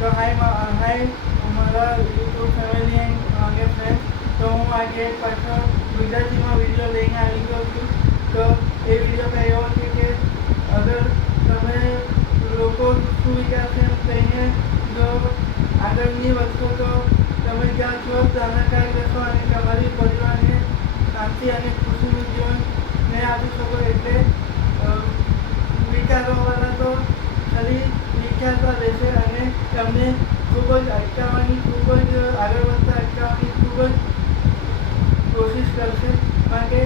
તો હાય મારા YouTube family and મારા ફ્રેન્ડ. તો હું આજે પાછો ગુજરાતીમાં વિડીયો લઈને આવી ગયો છું. તો એ વિડીયો કંઈ એવો છે કે અગર તમે લોકો શું વિચારશે એમ કહીને જો આગળ નહીં વધશો તો તમે જ્યાં છો ત્યાંના કાંઈ કરશો અને તમારી પરિવારને શાંતિ અને ખુશીનું જીવન નહીં આપી શકો. એટલે વિચારોવાળા તો ખાલી વિચારતા રહેશે અને તમને ખૂબ જ અટકાવવાની, ખૂબ જ આગળ વધતા અટકાવવાની ખૂબ જ કોશિશ કરશે. કારણ કે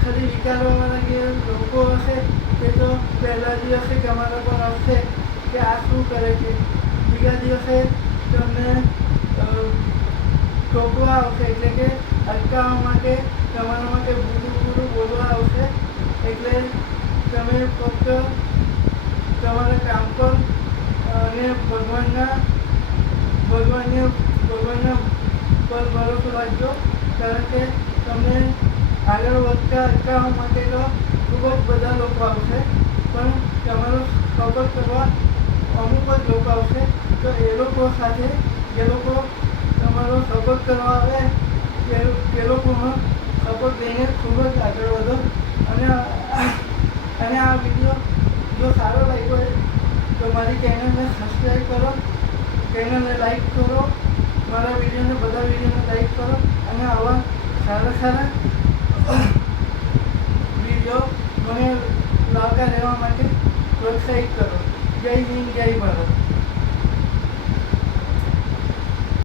ખાલી વિચારવાવાળા જે લોકો હશે તે તો પહેલા દિવસે તમારા પર આવશે કે આ શું કરે છે, બીજા દિવસે તમને ટોકવા આવશે, એટલે કે અટકાવવા માટે તમારા માટે બૂરું બોલવા આવશે. એટલે તમે ફક્ત તમારા કામ પર અને ભગવાનના પર ભરોસો રાખજો. કારણ કે તમને આગળ વધતા અટકાવવા માટે તો ખૂબ જ બધા લોકો આવશે, પણ તમારો સપોર્ટ કરવા અમુક જ લોકો આવશે. તો એ લોકો સાથે જે લોકો તમારો સપોર્ટ કરવા આવે તે લોકોનો સપોર્ટ લઈને ખૂબ જ આગળ વધો. અને આ વિડીયો જો સારો લાગ્યો હોય તો મારી ચેનલને સબસ્ક્રાઈબ કરો, ચેનલને લાઈક કરો, મારા વિડીયોને બધા વિડીયોને લાઈક કરો અને આવા સારા વિડીયો મને લાવતા રહેવા માટે પ્રોત્સાહિત કરો. જય હિન્દ, જય ભારત.